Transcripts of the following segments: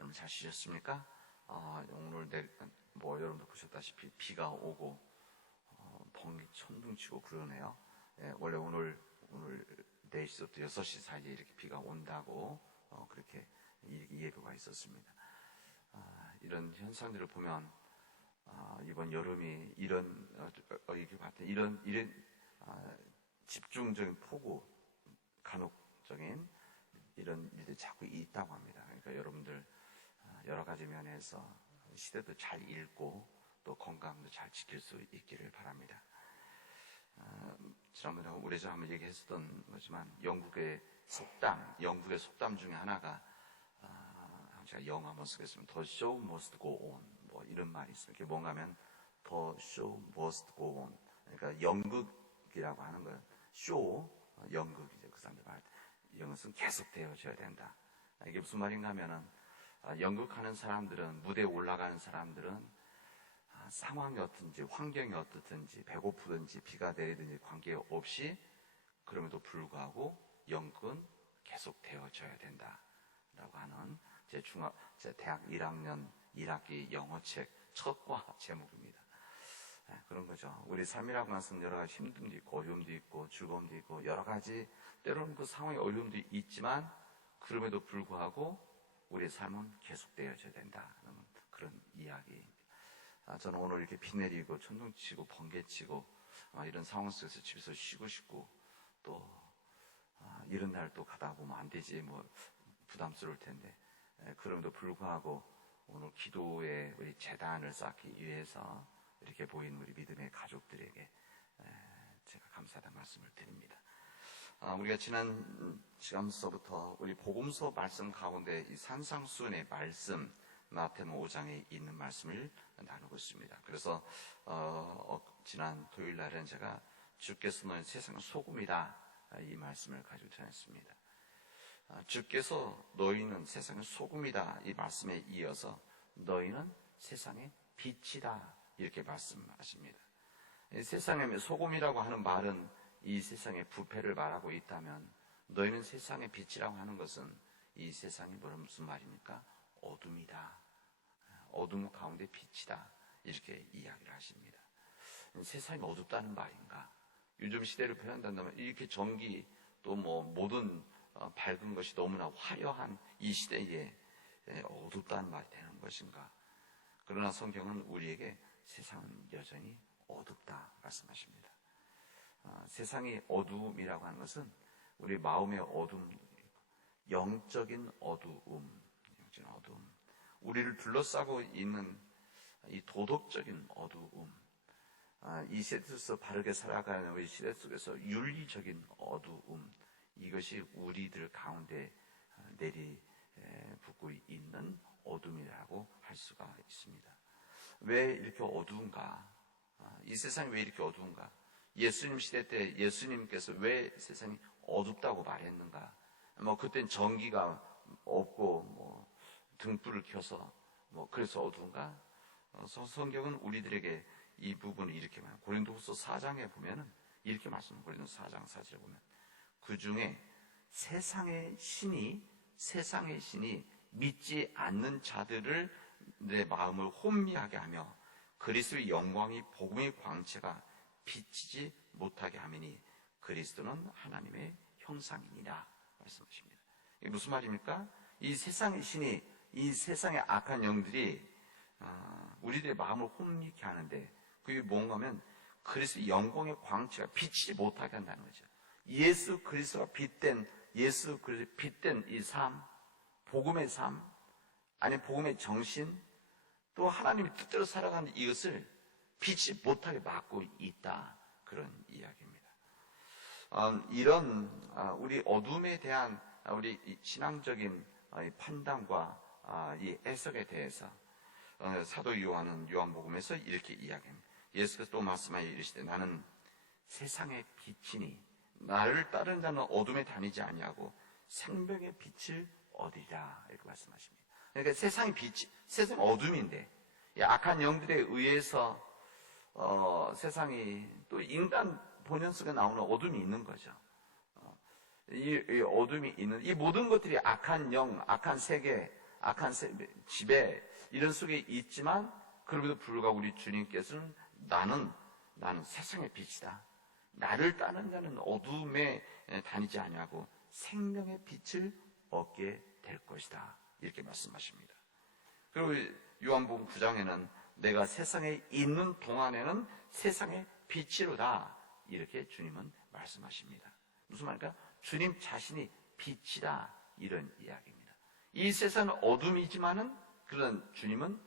여러분 잘 쉬셨습니까? 오늘 여러분도 보셨다시피 비가 오고 번개 천둥 치고 그러네요. 원래 오늘 4시부터 6시 사이에 이렇게 비가 온다고 그렇게 예보가 있었습니다. 이런 현상들을 보면 이번 여름이 이런 집중적인 폭우, 간혹적인 이런 일들이 자꾸 있다고 합니다. 그러니까 여러분들 여러 가지 면에서 시대도 잘 읽고 또 건강도 잘 지킬 수 있기를 바랍니다. 지난번에 오래전에 한번 얘기했었던 거지만 영국의 속담 중에 하나가 제가 영어 한번 쓰겠습니다. The show must go on. 뭐 이런 말이 있어요. 그게 뭔가 하면 The show must go on. 그러니까 연극이라고 하는 거예요. 연극이죠. 그 사람들 말. 이것은 계속 되어져야 된다. 이게 무슨 말인가 하면은 연극하는 사람들은, 무대에 올라가는 사람들은 상황이 어떤지, 환경이 어떻든지, 배고프든지, 비가 내리든지 관계없이 그럼에도 불구하고 연극은 계속 되어져야 된다라고 하는 제 대학 1학년 1학기 영어책 첫과 제목입니다. 그런 거죠. 우리 삶이라고 하는 것은 여러 가지 힘듦도 있고 어려움도 있고 즐거움도 있고 여러 가지 때로는 그 상황의 어려움도 있지만 그럼에도 불구하고 우리의 삶은 계속되어져야 된다는 그런 이야기입니다. 저는 오늘 이렇게 비 내리고 천둥 치고 번개 치고 이런 상황 속에서 집에서 쉬고 싶고 또 이런 날 또 가다 보면 안 되지 뭐 부담스러울 텐데 그럼에도 불구하고 오늘 기도에 우리 재단을 쌓기 위해서 이렇게 보인 우리 믿음의 가족들에게 제가 감사하다는 말씀을 드립니다. 우리가 지난 시간서부터 우리 복음서 말씀 가운데 이 산상수훈의 말씀 마태복음 5장에 있는 말씀을 나누고 있습니다. 그래서 지난 토요일 날은 제가 주께서 너는 세상의 소금이다 이 말씀을 가지고 전했습니다. 주께서 너희는 세상의 소금이다 이 말씀에 이어서 너희는 세상의 빛이다 이렇게 말씀하십니다. 세상의 소금이라고 하는 말은 이 세상의 부패를 말하고 있다면 너희는 세상의 빛이라고 하는 것은 이 세상이 무슨 말입니까? 어둠이다. 어둠 가운데 빛이다. 이렇게 이야기를 하십니다. 세상이 어둡다는 말인가? 요즘 시대를 표현한다면 이렇게 전기 또 뭐 모든 밝은 것이 너무나 화려한 이 시대에 어둡다는 말이 되는 것인가? 그러나 성경은 우리에게 세상은 여전히 어둡다 말씀하십니다. 세상이 어두움이라고 하는 것은 우리 마음의 어둠, 영적인 어두움, 우리를 둘러싸고 있는 이 도덕적인 어두움, 이 시대 속에서 바르게 살아가는 우리 시대 속에서 윤리적인 어두움, 이것이 우리들 가운데 내리붙고 있는 어둠이라고 할 수가 있습니다. 왜 이렇게 어두운가? 이 세상이 왜 이렇게 어두운가? 예수님 시대 때 예수님께서 왜 세상이 어둡다고 말했는가? 그땐 전기가 없고 등불을 켜서 그래서 어두운가? 성경은 우리들에게 이 부분을 이렇게 말합니다. 고린도후서 4장에 보면은 이렇게 말씀합니다. 고린도후서 4장 4절에 보면 그 중에 세상의 신이 믿지 않는 자들을 내 마음을 혼미하게 하며 그리스도의 영광이 복음의 광채가 비치지 못하게 하매니 그리스도는 하나님의 형상이니라 말씀하십니다. 이게 무슨 말입니까? 이 세상의 신이, 이 세상의 악한 영들이 우리들의 마음을 혼미케 하는데 그게 뭔가 하면 그리스도의 영광의 광채가 비치지 못하게 한다는 거죠. 예수 그리스도가 빛된 이 삶, 복음의 삶, 아니 복음의 정신, 또 하나님의 뜻대로 살아가는 이것을 빛이 못하게 막고 있다. 그런 이야기입니다. 이런 우리 어둠에 대한 우리 신앙적인 판단과 이 해석에 대해서 사도 요한은 요한복음에서 이렇게 이야기합니다. 예수께서 또 말씀하여 이르시되 나는 세상의 빛이니 나를 따르는 자는 어둠에 다니지 아니하고 생명의 빛을 얻으리라 이렇게 말씀하십니다. 그러니까 세상의 빛이, 세상이 어둠인데 이 악한 영들에 의해서 세상이 또 인간 본연 속에 나오는 어둠이 있는 거죠. 이 어둠이 있는 이 모든 것들이 악한 영, 악한 세계, 악한 지배 이런 속에 있지만 그럼에도 불구하고 우리 주님께서는 나는 세상의 빛이다. 나를 따르는 자는 어둠에 다니지 아니하고 생명의 빛을 얻게 될 것이다. 이렇게 말씀하십니다. 그리고 요한복음 9장에는 내가 세상에 있는 동안에는 세상의 빛이로다. 이렇게 주님은 말씀하십니다. 무슨 말일까? 주님 자신이 빛이다. 이런 이야기입니다. 이 세상은 어둠이지만은 그런 주님은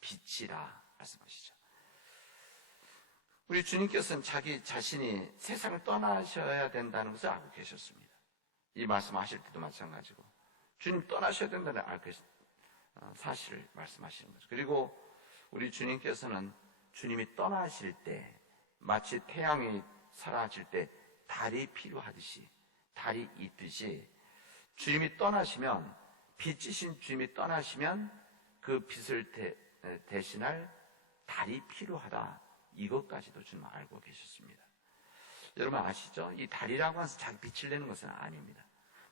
빛이라 말씀하시죠. 우리 주님께서는 자기 자신이 세상을 떠나셔야 된다는 것을 알고 계셨습니다. 이 말씀하실 때도 마찬가지고 주님 떠나셔야 된다는 사실을 말씀하시는 거죠. 그리고 우리 주님께서는 주님이 떠나실 때 마치 태양이 사라질 때 달이 필요하듯이 달이 있듯이 주님이 떠나시면 빛이신 주님이 떠나시면 그 빛을 대신할 달이 필요하다. 이것까지도 주님 알고 계셨습니다. 여러분 아시죠? 이 달이라고 해서 자기 빛을 내는 것은 아닙니다.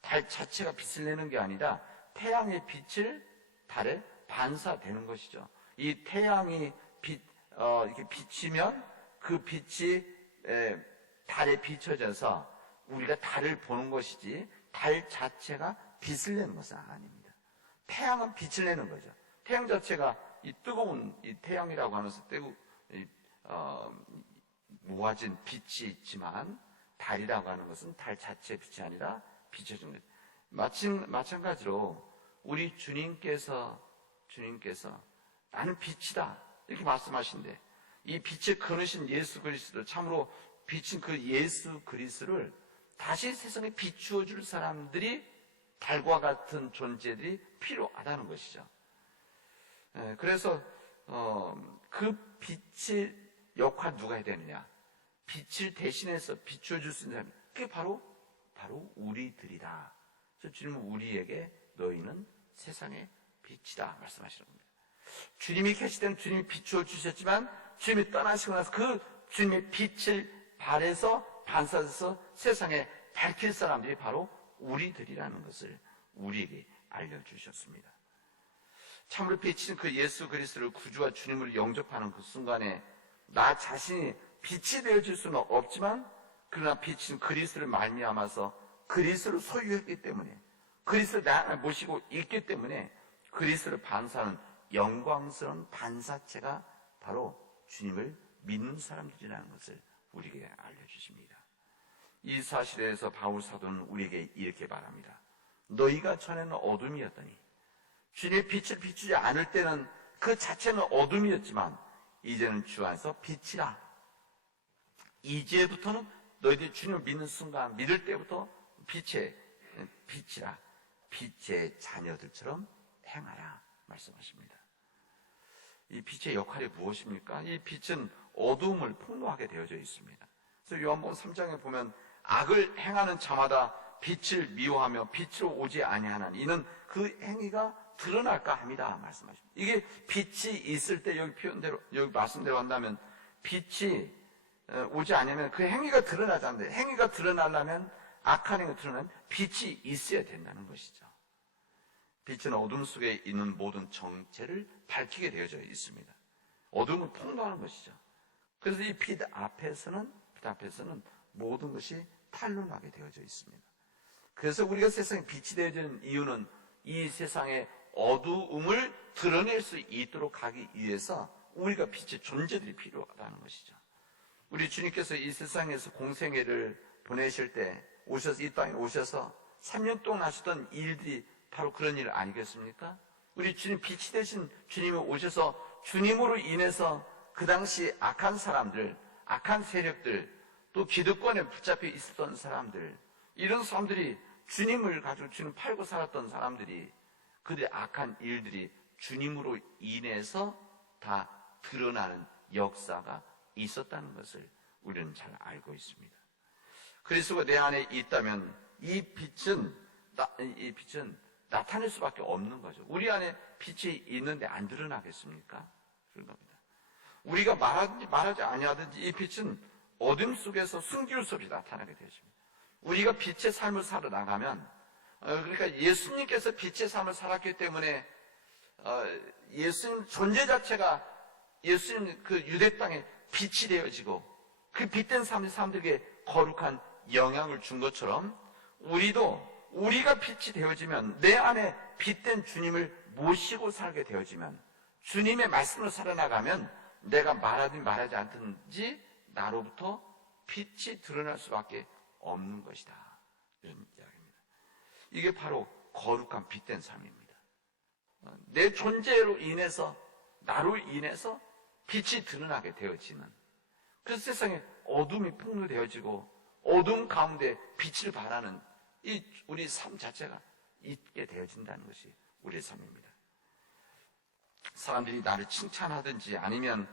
달 자체가 빛을 내는 게 아니라 태양의 빛을 달에 반사되는 것이죠. 이 태양이 이렇게 비치면 그 빛이 달에 비춰져서 우리가 달을 보는 것이지 달 자체가 빛을 내는 것은 아닙니다. 태양은 빛을 내는 거죠. 태양 자체가 이 뜨거운 이 태양이라고 하면서 모아진 빛이 있지만 달이라고 하는 것은 달 자체의 빛이 아니라 비춰진 거죠. 마찬가지로 우리 주님께서 나는 빛이다 이렇게 말씀하신데 이 빛을 거느신 예수 그리스도 참으로 빛인 그 예수 그리스도를 다시 세상에 비추어 줄 사람들이 달과 같은 존재들이 필요하다는 것이죠. 그래서 그 빛의 역할 누가 해야 되느냐? 빛을 대신해서 비추어 줄 수 있는 사람, 그게 바로 우리들이다. 그래서 주님은 우리에게 너희는 세상의 빛이다 말씀하시는 겁니다. 주님이 계실 때는 주님이 비추어 주셨지만 주님이 떠나시고 나서 그 주님의 빛을 발해서 반사해서 세상에 밝힐 사람들이 바로 우리들이라는 것을 우리에게 알려주셨습니다. 참으로 빛인 그 예수 그리스도를 구주와 주님을 영접하는 그 순간에 나 자신이 빛이 되어질 수는 없지만 그러나 빛인 그리스도를 말미암아서 그리스도를 소유했기 때문에 그리스도를 내 안에 모시고 있기 때문에 그리스도를 반사하는 영광스러운 반사체가 바로 주님을 믿는 사람들이라는 것을 우리에게 알려주십니다. 이 사실에 대해서 바울 사도는 우리에게 이렇게 말합니다. 너희가 전에는 어둠이었더니 주님의 빛을 비추지 않을 때는 그 자체는 어둠이었지만 이제는 주 안에서 빛이라. 이제부터는 너희들이 주님을 믿는 순간 믿을 때부터 빛이라. 빛의 자녀들처럼 행하라 말씀하십니다. 이 빛의 역할이 무엇입니까? 이 빛은 어두움을 폭로하게 되어져 있습니다. 그래서 요한복음 3장에 보면 악을 행하는 자마다 빛을 미워하며 빛으로 오지 아니하는 이는 그 행위가 드러날까 합니다 말씀하십니다. 이게 빛이 있을 때 여기 표현대로 여기 말씀대로 한다면 빛이 오지 않으면 그 행위가 드러나지 않는데 행위가 드러나려면 악한 행위가 드러나면 빛이 있어야 된다는 것이죠. 빛은 어둠 속에 있는 모든 정체를 밝히게 되어져 있습니다. 어둠을 폭로하는 것이죠. 그래서 이 빛 앞에서는 모든 것이 탄로나게 되어져 있습니다. 그래서 우리가 세상에 빛이 되어지는 이유는 이 세상의 어두움을 드러낼 수 있도록 하기 위해서 우리가 빛의 존재들이 필요하다는 것이죠. 우리 주님께서 이 세상에서 공생애를 보내실 때 이 땅에 오셔서 3년 동안 하셨던 일들이 바로 그런 일 아니겠습니까? 우리 주님 빛이 되신 주님이 오셔서 주님으로 인해서 그 당시 악한 사람들, 악한 세력들, 또 기득권에 붙잡혀 있었던 사람들, 이런 사람들이 주님을 가지고 주님 팔고 살았던 사람들이 그들의 악한 일들이 주님으로 인해서 다 드러나는 역사가 있었다는 것을 우리는 잘 알고 있습니다. 그리스도가 내 안에 있다면 이 빛은 나타낼 수밖에 없는 거죠. 우리 안에 빛이 있는데 안 드러나겠습니까? 그런 겁니다. 우리가 말하지 아니하든지 이 빛은 어둠 속에서 숨길 수 없이 나타나게 되십니다. 우리가 빛의 삶을 살아나가면 그러니까 예수님께서 빛의 삶을 살았기 때문에 예수님 존재 자체가 예수님 그 유대 땅에 빛이 되어지고 그 빛된 사람들에게 거룩한 영향을 준 것처럼 우리가 빛이 되어지면 내 안에 빛된 주님을 모시고 살게 되어지면 주님의 말씀으로 살아나가면 내가 말하든 말하지 않든지 나로부터 빛이 드러날 수밖에 없는 것이다. 이런 이야기입니다. 이게 바로 거룩한 빛된 삶입니다. 내 존재로 인해서 나로 인해서 빛이 드러나게 되어지는 그래서 세상에 어둠이 폭로되어지고 어둠 가운데 빛을 발하는 이 우리 삶 자체가 있게 되어진다는 것이 우리의 삶입니다. 사람들이 나를 칭찬하든지 아니면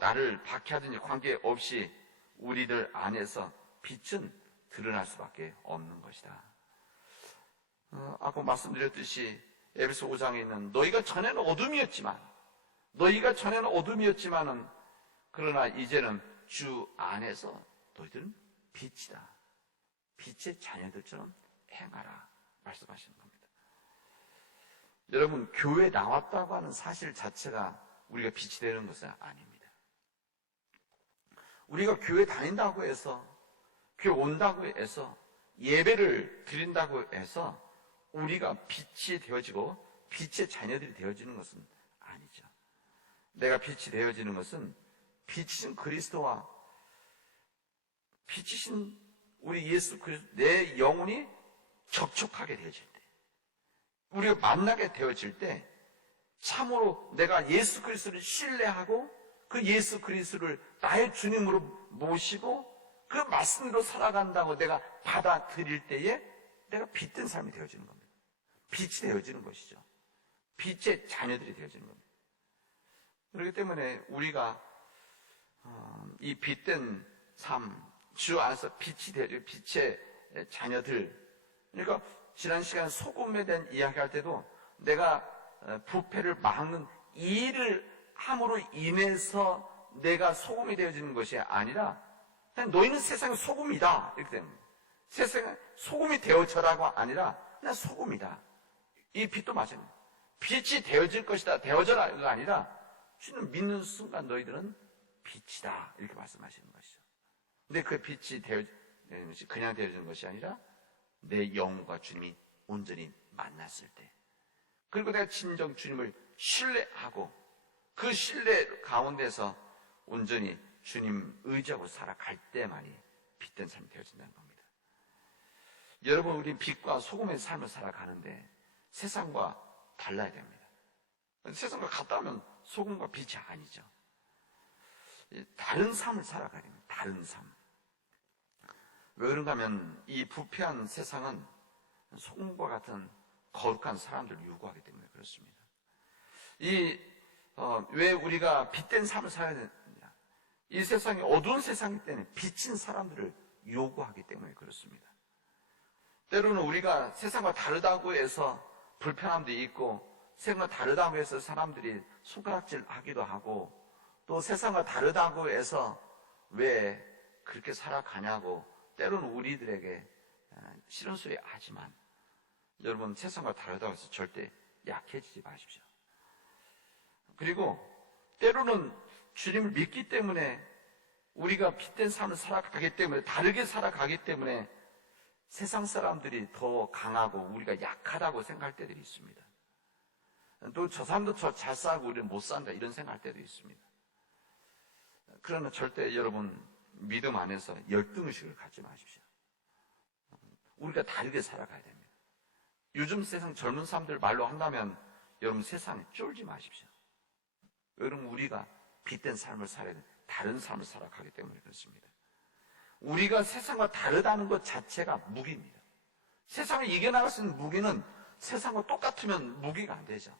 나를 박해하든지 관계없이 우리들 안에서 빛은 드러날 수밖에 없는 것이다. 아까 말씀드렸듯이 에베소 5장에 있는 너희가 전에는 어둠이었지만은 그러나 이제는 주 안에서 너희들은 빛이다. 빛의 자녀들처럼 행하라 말씀하시는 겁니다. 여러분, 교회 나왔다고 하는 사실 자체가 우리가 빛이 되는 것은 아닙니다. 우리가 교회 다닌다고 해서, 교회 온다고 해서, 예배를 드린다고 해서 우리가 빛이 되어지고 빛의 자녀들이 되어지는 것은 아니죠. 내가 빛이 되어지는 것은 빛이신 그리스도와 빛이신 우리 예수 그리스도, 내 영혼이 접촉하게 되어질 때, 우리가 만나게 되어질 때 참으로 내가 예수 그리스도를 신뢰하고 그 예수 그리스도를 나의 주님으로 모시고 그 말씀으로 살아간다고 내가 받아들일 때에 내가 빛된 삶이 되어지는 겁니다. 빛이 되어지는 것이죠. 빛의 자녀들이 되어지는 겁니다. 그렇기 때문에 우리가 이 빛된 삶, 주 안에서 빛이 되어지고 빛의 자녀들, 그러니까 지난 시간 소금에 대한 이야기할 때도 내가 부패를 막는 일을 함으로 인해서 내가 소금이 되어지는 것이 아니라 그냥 너희는 세상의 소금이다 이렇게 됩니다. 세상에 소금이 되어져라고 아니라 그냥 소금이다. 이 빛도 마찬가지입니다. 빛이 되어질 것이다, 되어져라 이거 아니라 주님 믿는 순간 너희들은 빛이다 이렇게 말씀하시는 것이죠. 근데 그 빛이 되어지는 것이 그냥 되어지는 것이 아니라 내 영과 주님이 온전히 만났을 때, 그리고 내가 진정 주님을 신뢰하고 그 신뢰 가운데서 온전히 주님 의지하고 살아갈 때만이 빛된 삶이 되어진다는 겁니다. 여러분, 우리 빛과 소금의 삶을 살아가는데 세상과 달라야 됩니다. 세상과 같다 하면 소금과 빛이 아니죠. 다른 삶을 살아가야 됩니다. 다른 삶. 왜 그런가 하면 이 부패한 세상은 소금과 같은 거룩한 사람들을 요구하기 때문에 그렇습니다. 왜 우리가 빛된 삶을 살아야 되느냐? 이 세상이 어두운 세상이기 때문에 빛인 사람들을 요구하기 때문에 그렇습니다. 때로는 우리가 세상과 다르다고 해서 불편함도 있고, 세상과 다르다고 해서 사람들이 손가락질 하기도 하고, 또 세상과 다르다고 해서 왜 그렇게 살아가냐고 때로는 우리들에게 싫은 소리 하지만, 여러분, 세상과 다르다고 해서 절대 약해지지 마십시오. 그리고 때로는 주님을 믿기 때문에 우리가 빛된 삶을 살아가기 때문에, 다르게 살아가기 때문에 세상 사람들이 더 강하고 우리가 약하다고 생각할 때들이 있습니다. 또 저 사람도 저 잘 살고 우리는 못 산다 이런 생각할 때도 있습니다. 그러나 절대 여러분 믿음 안에서 열등의식을 갖지 마십시오. 우리가 다르게 살아가야 됩니다. 요즘 세상 젊은 사람들 말로 한다면 여러분 세상에 쫄지 마십시오. 여러분 우리가 빛된 삶을 살아야 돼. 다른 삶을 살아가기 때문에 그렇습니다. 우리가 세상과 다르다는 것 자체가 무기입니다. 세상을 이겨나갈 수 있는 무기는 세상과 똑같으면 무기가 안 되죠.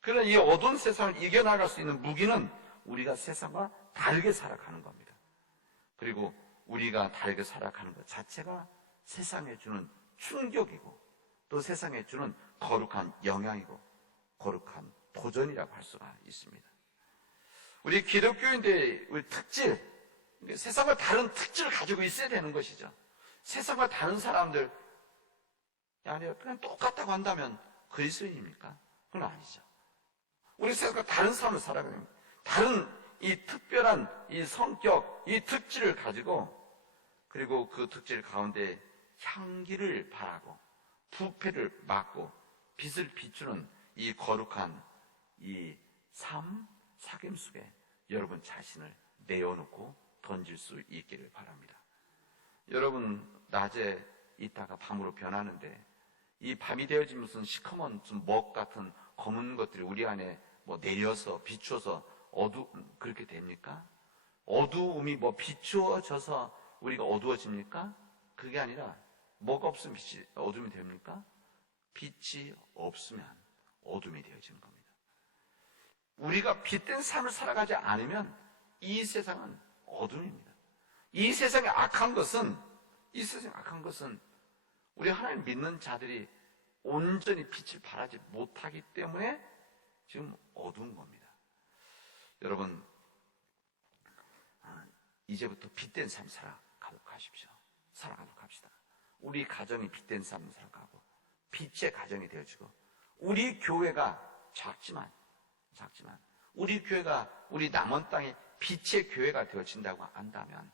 그러나 이 어두운 세상을 이겨나갈 수 있는 무기는 우리가 세상과 다르게 살아가는 겁니다. 그리고 우리가 다르게 살아가는 것 자체가 세상에 주는 충격이고 또 세상에 주는 거룩한 영향이고 거룩한 도전이라고 할 수가 있습니다. 우리 기독교인들의 우리 특질, 세상과 다른 특질을 가지고 있어야 되는 것이죠. 세상과 다른 사람들, 아니라 그냥 똑같다고 한다면 그리스도인입니까? 그건 아니죠. 우리 세상과 다른 삶을 살아가야 됩니다. 다른 이 특별한 이 성격, 이 특질을 가지고, 그리고 그 특질 가운데 향기를 바라고 부패를 막고 빛을 비추는 이 거룩한 이 삶, 사귐 속에 여러분 자신을 내어놓고 던질 수 있기를 바랍니다. 여러분 낮에 있다가 밤으로 변하는데 이 밤이 되어지면 무슨 시커먼 좀 먹 같은 검은 것들이 우리 안에 뭐 내려서 비추어서 그렇게 됩니까? 어두움이 뭐 비추어져서 우리가 어두워집니까? 그게 아니라 뭐가 없으면 어둠이 됩니까? 빛이 없으면 어둠이 되어지는 겁니다. 우리가 빛된 삶을 살아가지 않으면 이 세상은 어둠입니다. 이 세상에 악한 것은 우리 하나님 믿는 자들이 온전히 빛을 발하지 못하기 때문에 지금 어두운 겁니다. 여러분, 이제부터 빛된 삶 살아가도록 하십시오. 살아가도록 합시다. 우리 가정이 빛된 삶을 살아가고 빛의 가정이 되어지고, 우리 교회가 작지만 우리 교회가 우리 남원 땅에 빛의 교회가 되어진다고 한다면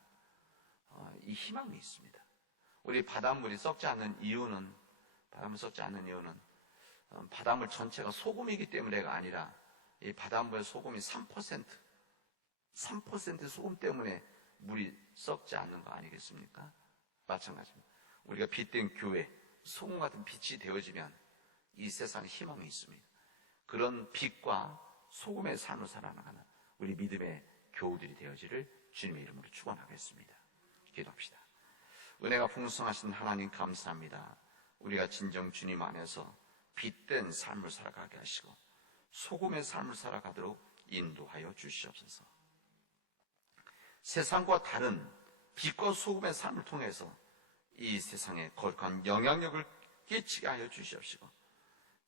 이 희망이 있습니다. 우리 바닷물이 썩지 않는 이유는 바닷물 전체가 소금이기 때문에가 아니라 이 바닷물의 소금이 3% 소금 때문에 물이 썩지 않는 거 아니겠습니까? 마찬가지입니다. 우리가 빛된 교회, 소금 같은 빛이 되어지면 이 세상에 희망이 있습니다. 그런 빛과 소금의 삶을 살아나가는 우리 믿음의 교우들이 되어지를 주님의 이름으로 축원하겠습니다. 기도합시다. 은혜가 풍성하신 하나님 감사합니다. 우리가 진정 주님 안에서 빛된 삶을 살아가게 하시고 소금의 삶을 살아가도록 인도하여 주시옵소서. 세상과 다른 빛과 소금의 삶을 통해서 이 세상에 거룩한 영향력을 끼치게 하여 주시옵시고,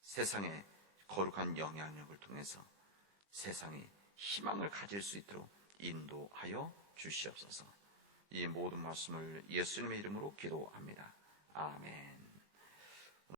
세상에 거룩한 영향력을 통해서 세상이 희망을 가질 수 있도록 인도하여 주시옵소서. 이 모든 말씀을 예수님의 이름으로 기도합니다. 아멘.